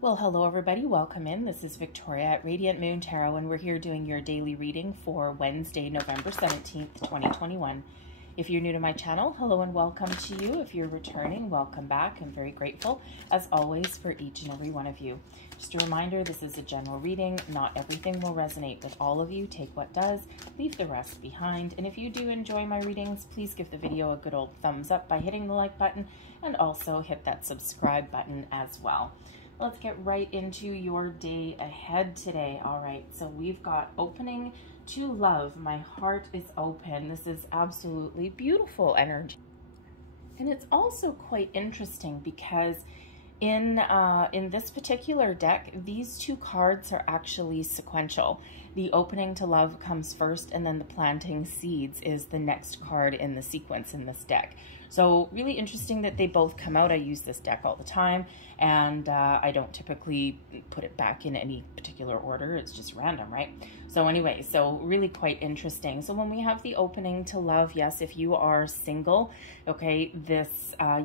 Well, hello everybody, welcome in. This is Victoria at Radiant Moon Tarot, and we're here doing your daily reading for Wednesday, November 17th, 2021. If you're new to my channel, hello and welcome to you. If you're returning, welcome back. I'm very grateful, as always, for each and every one of you. Just a reminder, this is a general reading. Not everything will resonate with all of you. Take what does, leave the rest behind. And if you do enjoy my readings, please give the video a good old thumbs up by hitting the like button, and also hit that subscribe button as well. Let's get right into your day ahead today. All right, so we've got opening to love. My heart is open. This is absolutely beautiful energy. And it's also quite interesting because in this particular deck, these two cards are actually sequential. The opening to love comes first, and then the planting seeds is the next card in the sequence in this deck. So really interesting that they both come out. I use this deck all the time, and I don't typically put it back in any particular order. It's just random, right? So anyway, so really quite interesting. So when we have the opening to love, yes, if you are single, okay, this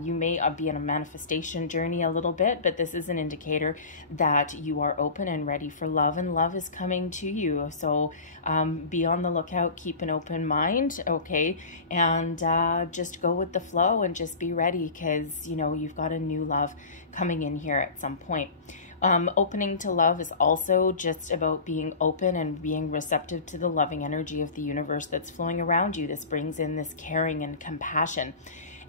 you may be in a manifestation journey a little bit, but this is an indicator that you are open and ready for love, and love is coming to you. So be on the lookout, keep an open mind, okay, and just go with the flow and just be ready, because you know you've got a new love coming in here at some point. Opening to love is also just about being open and being receptive to the loving energy of the universe that's flowing around you. This brings in this caring and compassion.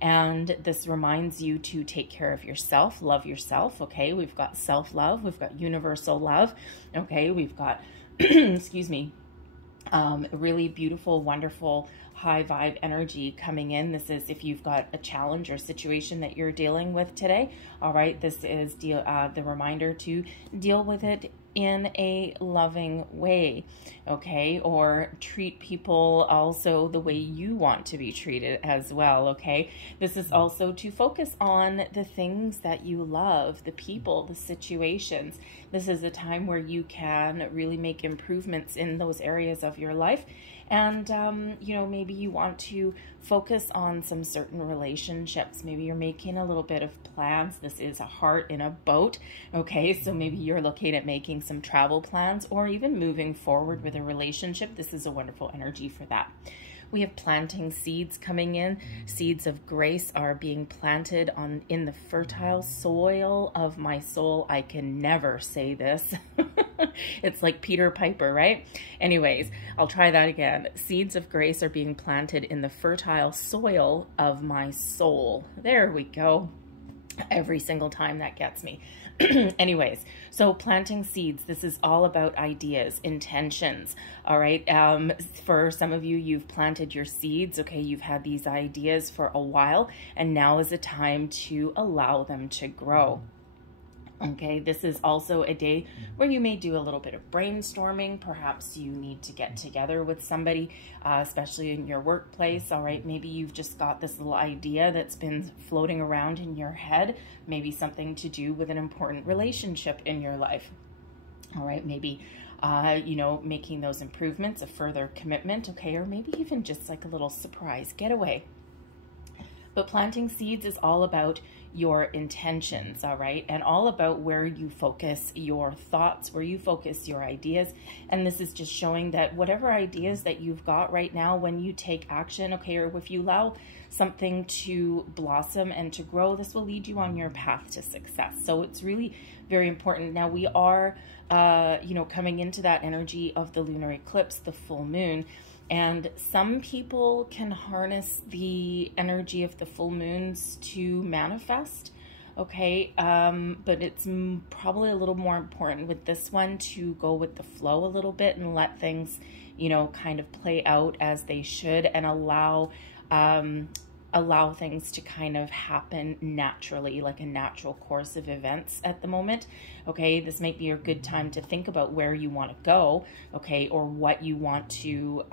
And this reminds you to take care of yourself, love yourself, okay? We've got self-love, we've got universal love, okay? We've got, excuse me, really beautiful, wonderful, high vibe energy coming in. This is if you've got a challenge or situation that you're dealing with today, all right? This is the reminder to deal with it in a loving way, okay? Or treat people also the way you want to be treated as well, okay? This is also to focus on the things that you love, the people, the situations. This is a time where you can really make improvements in those areas of your life. And, you know, maybe you want to focus on some certain relationships. Maybe you're making a little bit of plans. This is a heart in a boat, okay? So maybe you're looking at making some travel plans or even moving forward with a relationship. This is a wonderful energy for that. We have planting seeds coming in. Seeds of grace are being planted in the fertile soil of my soul. I can never say this. It's like Peter Piper, right? Anyways, I'll try that again. Seeds of grace are being planted in the fertile soil of my soul. There we go. Every single time that gets me. Anyways, so planting seeds, this is all about ideas, intentions, all right? For some of you, you've planted your seeds, okay? You've had these ideas for a while, and now is a time to allow them to grow. Okay, this is also a day where you may do a little bit of brainstorming. Perhaps you need to get together with somebody, especially in your workplace. All right, maybe you've just got this little idea that's been floating around in your head, maybe something to do with an important relationship in your life. All right, maybe you know, making those improvements, a further commitment, okay, or maybe even just like a little surprise getaway. But planting seeds is all about your intentions, all right? And all about where you focus your thoughts, where you focus your ideas. And this is just showing that whatever ideas that you've got right now, when you take action, okay, or if you allow something to blossom and to grow, this will lead you on your path to success. So it's really very important. Now we are, you know, coming into that energy of the lunar eclipse, the full moon. And some people can harness the energy of the full moons to manifest, okay? But it's probably a little more important with this one to go with the flow a little bit and let things, you know, kind of play out as they should, and allow things to kind of happen naturally, like a natural course of events at the moment. Okay, this might be a good time to think about where you want to go, okay, or what you want to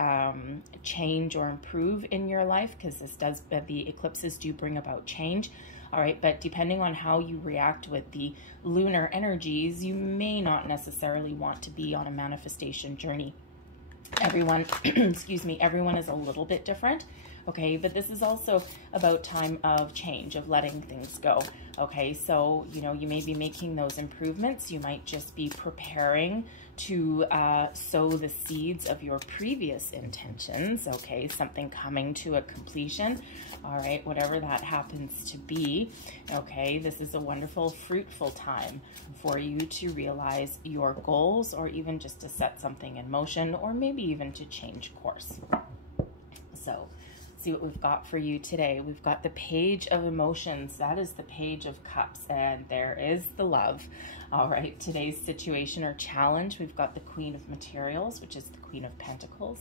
change or improve in your life, because this does, the eclipses do bring about change. All right, but depending on how you react with the lunar energies, you may not necessarily want to be on a manifestation journey. Everyone, excuse me, everyone is a little bit different. Okay, but this is also about time of change, of letting things go. Okay, so, you know, you may be making those improvements. You might just be preparing to sow the seeds of your previous intentions. Okay, something coming to a completion. All right, whatever that happens to be. Okay, this is a wonderful, fruitful time for you to realize your goals, or even just to set something in motion, or maybe even to change course. So, see what we've got for you today. We've got the Page of Emotions. That is the Page of Cups, and there is the love. All right, today's situation or challenge, we've got the Queen of Materials, which is the Queen of Pentacles.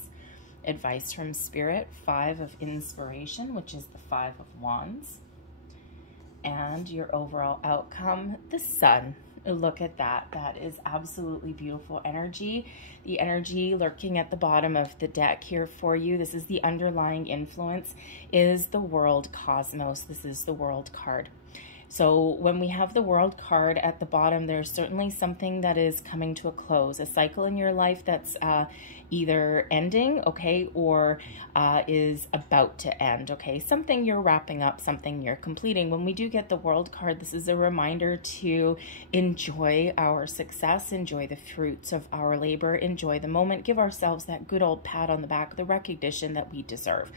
Advice from Spirit, 5 of Inspiration, which is the 5 of Wands. And your overall outcome, the Sun. Look at that. That is absolutely beautiful energy. The energy lurking at the bottom of the deck here for you. This is the underlying influence, is the World Cosmos. This is the World card. So when we have the World card at the bottom, there's certainly something that is coming to a close, a cycle in your life that's either ending, okay, or is about to end, okay? Something you're wrapping up, something you're completing. When we do get the World card, this is a reminder to enjoy our success, enjoy the fruits of our labor, enjoy the moment, give ourselves that good old pat on the back, the recognition that we deserve.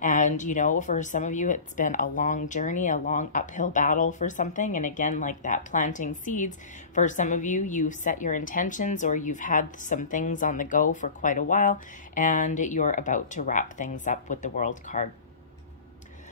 And, you know, for some of you, it's been a long journey, a long uphill battle for something. And again, like that planting seeds, for some of you, you've set your intentions, or you've had some things on the go for quite a while, and you're about to wrap things up with the World card.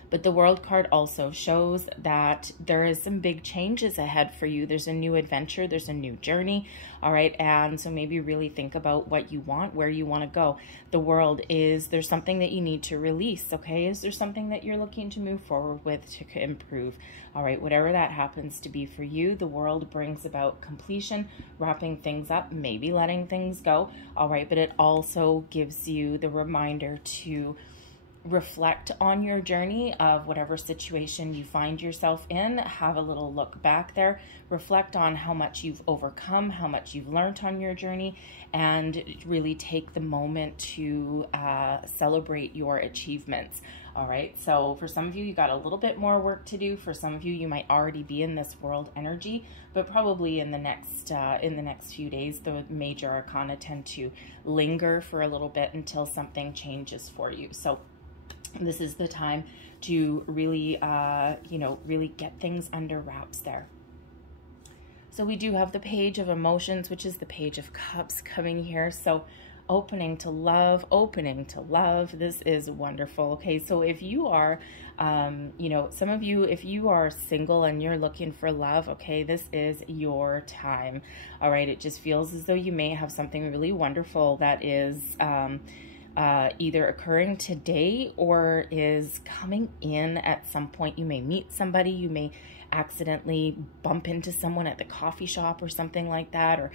But the World card also shows that there is some big changes ahead for you. There's a new adventure. There's a new journey. All right. And so maybe really think about what you want, where you want to go. The World is, there's something that you need to release. Okay. Is there something that you're looking to move forward with to improve? All right. Whatever that happens to be for you, the World brings about completion, wrapping things up, maybe letting things go. All right. But it also gives you the reminder to reflect on your journey of whatever situation you find yourself in. Have a little look back there, reflect on how much you've overcome, how much you've learned on your journey, and really take the moment to celebrate your achievements. All right, so for some of you, you got a little bit more work to do. For some of you, you might already be in this World energy, but probably in the next few days, the major arcana tend to linger for a little bit until something changes for you. So this is the time to really, you know, really get things under wraps there. So we do have the Page of Emotions, which is the Page of Cups coming here. So opening to love, opening to love. This is wonderful. Okay, so if you are, you know, some of you, if you are single and you're looking for love, okay, this is your time. All right, it just feels as though you may have something really wonderful that is either occurring today or is coming in at some point. You may meet somebody, you may accidentally bump into someone at the coffee shop or something like that, or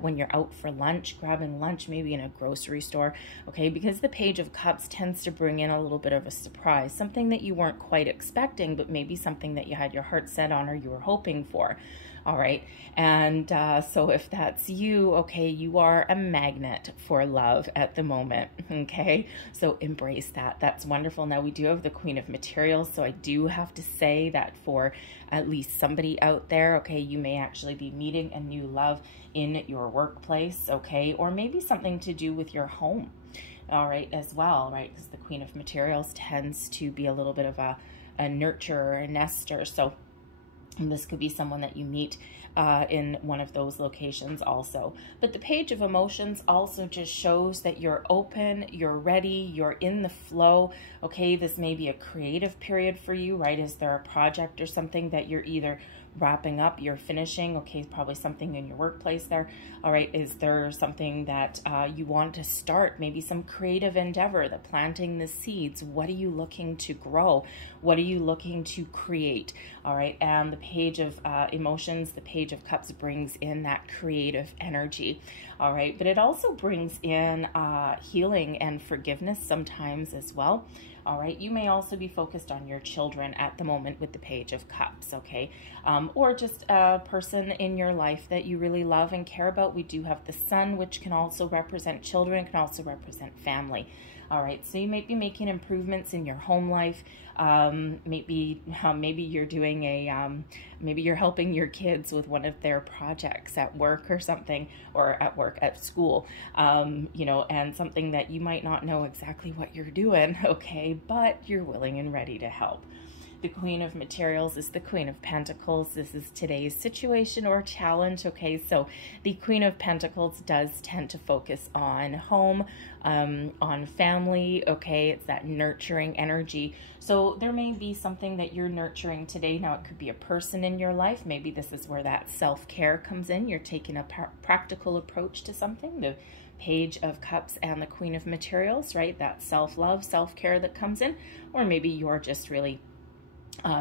when you're out for lunch, grabbing lunch, maybe in a grocery store, okay? Because the Page of Cups tends to bring in a little bit of a surprise, something that you weren't quite expecting, but maybe something that you had your heart set on or you were hoping for. All right, and so if that's you, okay, you are a magnet for love at the moment, okay? So embrace that. That's wonderful. Now we do have the Queen of Materials, so I do have to say that for at least somebody out there, okay, you may actually be meeting a new love in your workplace, okay, or maybe something to do with your home, all right, as well, right? Because the Queen of Materials tends to be a little bit of a nurturer, a nester, so this could be someone that you meet in one of those locations also. But the Page of Emotions also just shows that you're open, you're ready, you're in the flow. Okay, this may be a creative period for you, right? Is there a project or something that you're either wrapping up, you're finishing? Okay, probably something in your workplace there. All right, is there something that you want to start? Maybe some creative endeavor, the planting the seeds. What are you looking to grow? What are you looking to create? All right, and the Page of Emotions, the Page of Cups brings in that creative energy. All right, but it also brings in healing and forgiveness sometimes as well. All right, you may also be focused on your children at the moment with the Page of Cups, okay? Or just a person in your life that you really love and care about. We do have the Sun, which can also represent children, can also represent family. All right, so you might be making improvements in your home life. Maybe you're doing maybe you're helping your kids with one of their projects at work or something, or at school, you know, and something that you might not know exactly what you're doing, okay, but you're willing and ready to help. The Queen of Materials is the Queen of Pentacles. This is today's situation or challenge, okay? So the Queen of Pentacles does tend to focus on home, on family, okay? It's that nurturing energy. So there may be something that you're nurturing today. Now, it could be a person in your life. Maybe this is where that self-care comes in. You're taking a practical approach to something. The Page of Cups and the Queen of Materials, right? That self-love, self-care that comes in. Or maybe you're just really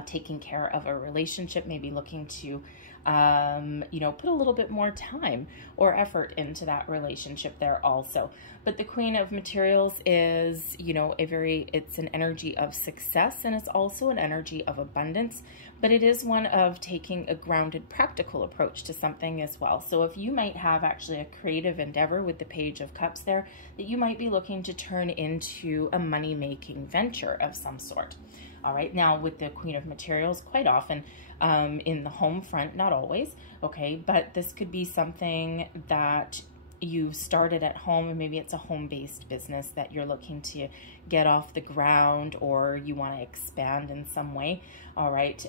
taking care of a relationship, maybe looking to, you know, put a little bit more time or effort into that relationship there also. But the Queen of Materials is, you know, it's an energy of success, and it's also an energy of abundance, but it is one of taking a grounded, practical approach to something as well. So if you might have actually a creative endeavor with the Page of Cups there that you might be looking to turn into a money-making venture of some sort. All right, now with the Queen of Materials, quite often in the home front, not always, okay, but this could be something that you started at home, and maybe it's a home-based business that you're looking to get off the ground, or you want to expand in some way. All right,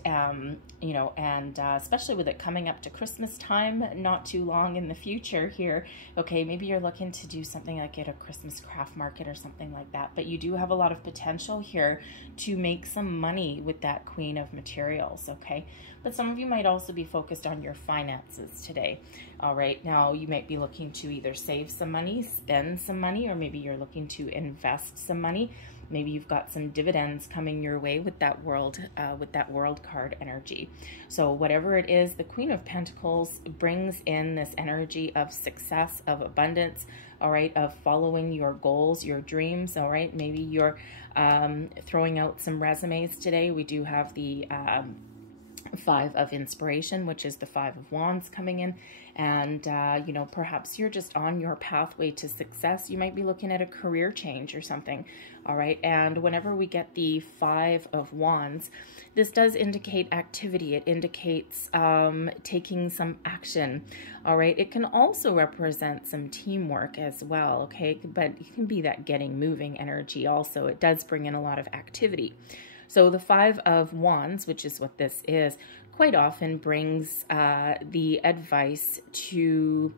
you know, and especially with it coming up to Christmas time, not too long in the future here, okay, maybe you're looking to do something like at a Christmas craft market or something like that, but you do have a lot of potential here to make some money with that Queen of Materials, okay? But some of you might also be focused on your finances today. All right, now you might be looking to either save some money, spend some money, or maybe you're looking to invest some money. Maybe you've got some dividends coming your way with that world card energy. So whatever it is, the Queen of Pentacles brings in this energy of success, of abundance, all right, of following your goals, your dreams, all right? Maybe you're throwing out some resumes today. We do have the Five of Inspiration, which is the Five of Wands coming in, and you know, perhaps you're just on your pathway to success. You might be looking at a career change or something, all right? And whenever we get the Five of Wands, this does indicate activity. It indicates taking some action, all right? It can also represent some teamwork as well, okay? But it can be that getting moving energy also. It does bring in a lot of activity. So the Five of Wands, which is what this is, quite often brings the advice to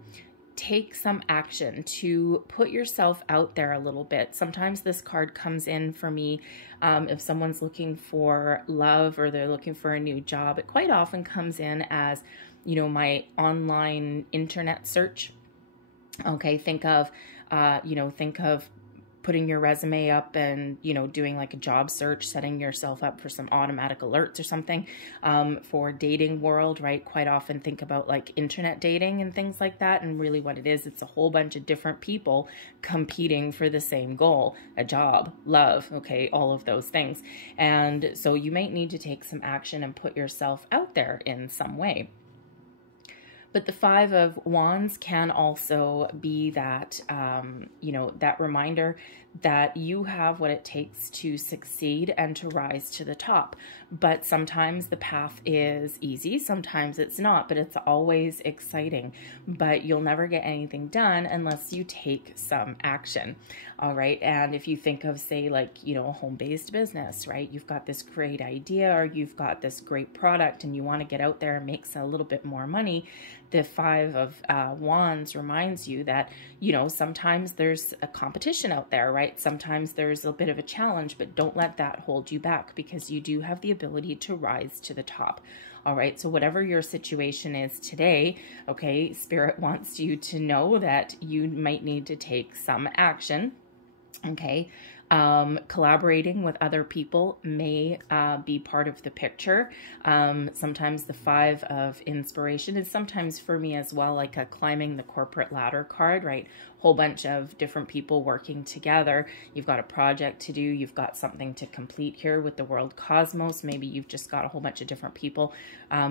take some action, to put yourself out there a little bit. Sometimes this card comes in for me if someone's looking for love or they're looking for a new job. It quite often comes in as, you know, my online internet search. Okay, think of, you know, think of putting your resume up and, you know, doing like a job search, setting yourself up for some automatic alerts or something. For dating world, right? Quite often think about like internet dating and things like that. And really what it is, it's a whole bunch of different people competing for the same goal, a job, love, okay, all of those things. And so you might need to take some action and put yourself out there in some way. But the Five of Wands can also be that, you know, that reminder that you have what it takes to succeed and to rise to the top. But sometimes the path is easy, sometimes it's not, but it's always exciting. But you'll never get anything done unless you take some action, all right? And if you think of, say, like, you know, a home-based business, right? You've got this great idea or you've got this great product and you want to get out there and make a little bit more money. The Five of Wands reminds you that, you know, sometimes there's a competition out there, right? Sometimes there's a bit of a challenge, but don't let that hold you back because you do have the ability to rise to the top. All right, so whatever your situation is today, okay, Spirit wants you to know that you might need to take some action, okay? Collaborating with other people may be part of the picture. Sometimes the Five of Inspiration is sometimes for me as well like a climbing the corporate ladder card, right? Whole bunch of different people working together. You've got a project to do. You've got something to complete here with the world cosmos. Maybe you've just got a whole bunch of different people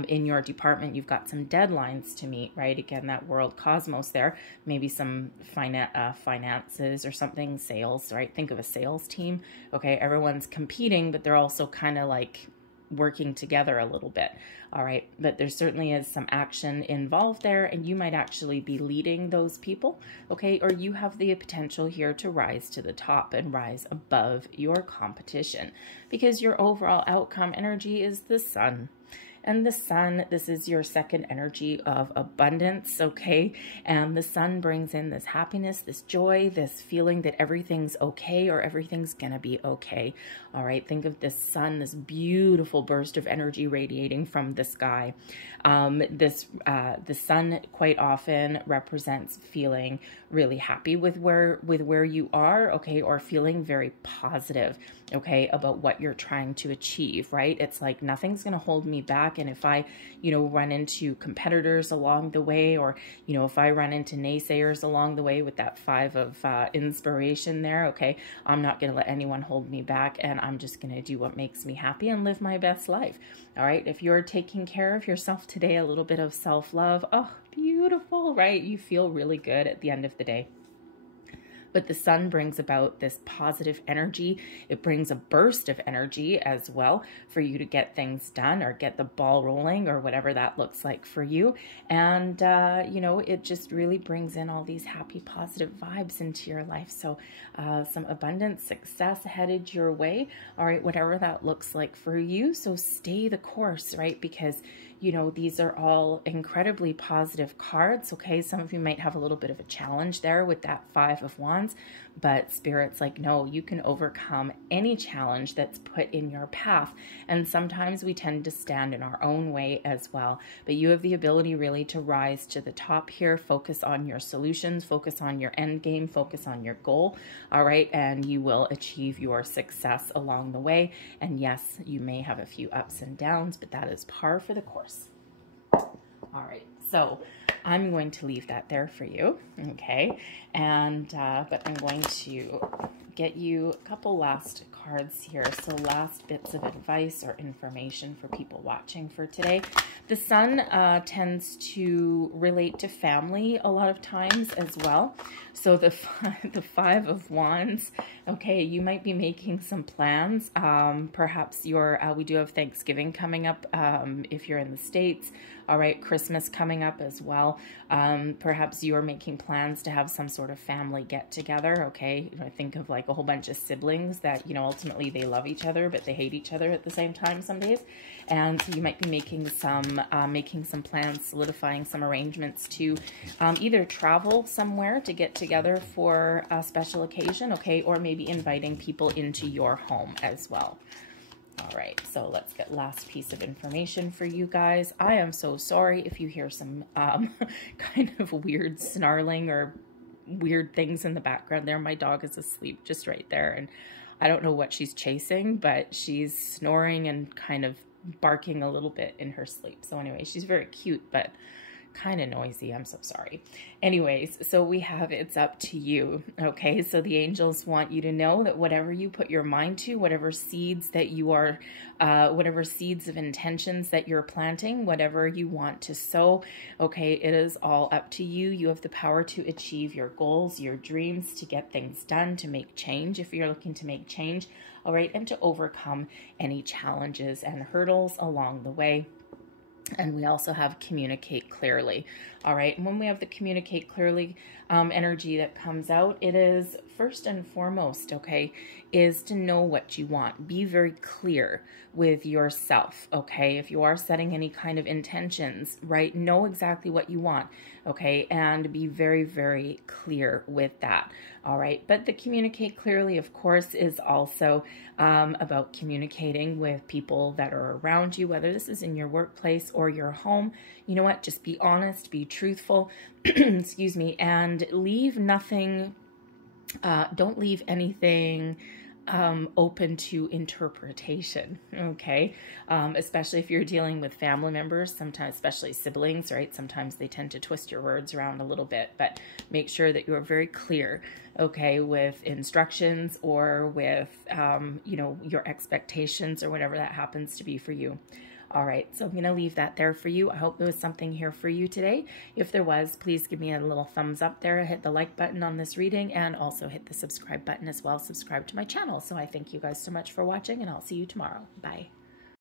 in your department. You've got some deadlines to meet, right? Again, that world cosmos there. Maybe some finances or something, sales, right? Think of a sales sales team. Okay, everyone's competing, but they're also kind of like working together a little bit. All right, but there certainly is some action involved there, and you might actually be leading those people. Okay, or you have the potential here to rise to the top and rise above your competition, because your overall outcome energy is the sun. And the sun, this is your second energy of abundance, okay? And the sun brings in this happiness, this joy, this feeling that everything's okay or everything's gonna be okay. All right, think of this sun, this beautiful burst of energy radiating from the sky. The sun quite often represents feeling really happy with where you are, okay, or feeling very positive, okay, about what you're trying to achieve, right? It's like nothing's going to hold me back. And if I, run into competitors along the way, or, if I run into naysayers along the way with that 5 of inspiration there, okay, I'm not going to let anyone hold me back, and I'm just going to do what makes me happy and live my best life. All right. If you're taking care of yourself today, a little bit of self-love, oh, beautiful, right? You feel really good at the end of the day. But the sun brings about this positive energy. It brings a burst of energy as well for you to get things done or get the ball rolling or whatever that looks like for you. And, it just really brings in all these happy, positive vibes into your life. So some abundance, success headed your way. All right, whatever that looks like for you. So stay the course, right? Because these are all incredibly positive cards, okay? Some of you might have a little bit of a challenge there with that 5 of Wands, but Spirit's like, no, you can overcome any challenge that's put in your path. And sometimes we tend to stand in our own way as well. But you have the ability really to rise to the top here, focus on your solutions, focus on your end game, focus on your goal, all right? And you will achieve your success along the way. And yes, you may have a few ups and downs, but that is par for the course. All right, so I'm going to leave that there for you, okay? And, but I'm going to get you a couple last cards here. So last bits of advice or information for people watching for today. The sun tends to relate to family a lot of times as well. So the 5 of Wands, okay, you might be making some plans. Perhaps we do have Thanksgiving coming up if you're in the States. All right, Christmas coming up as well. Perhaps you're making plans to have some sort of family get together, okay? Think of like a whole bunch of siblings that, ultimately they love each other, but they hate each other at the same time some days. And so you might be making some plans, solidifying some arrangements to either travel somewhere to get together for a special occasion, okay? Or maybe inviting people into your home as well. All right, so let's get last piece of information for you guys. I am so sorry if you hear some kind of weird snarling or weird things in the background there. My dog is asleep just right there, and I don't know what she's chasing, but she's snoring and kind of barking a little bit in her sleep. So anyway, she's very cute, but kind of noisy. I'm so sorry. Anyways, so we have it's up to you. Okay, so the angels want you to know that whatever you put your mind to, whatever seeds that you are, whatever seeds of intentions that you're planting, whatever you want to sow, okay, it is all up to you. You have the power to achieve your goals, your dreams, to get things done, to make change if you're looking to make change, all right, and to overcome any challenges and hurdles along the way. And we also have communicate clearly. All right. And when we have the communicate clearly energy that comes out, it is first and foremost, okay, is to know what you want. Be very clear with yourself. Okay. If you are setting any kind of intentions, right, know exactly what you want. Okay. And be very, very clear with that. All right. But the communicate clearly, of course, is also about communicating with people that are around you, whether this is in your workplace or your home. You know what? Just be honest, be truthful, excuse me, and leave nothing, don't leave anything open to interpretation, okay? Especially if you're dealing with family members, sometimes, especially siblings, right? Sometimes they tend to twist your words around a little bit, but make sure that you are very clear, okay, with instructions or with, your expectations or whatever that happens to be for you. All right, so I'm going to leave that there for you. I hope there was something here for you today. If there was, please give me a little thumbs up there, hit the like button on this reading, and also hit the subscribe button as well. Subscribe to my channel. So I thank you guys so much for watching, and I'll see you tomorrow. Bye.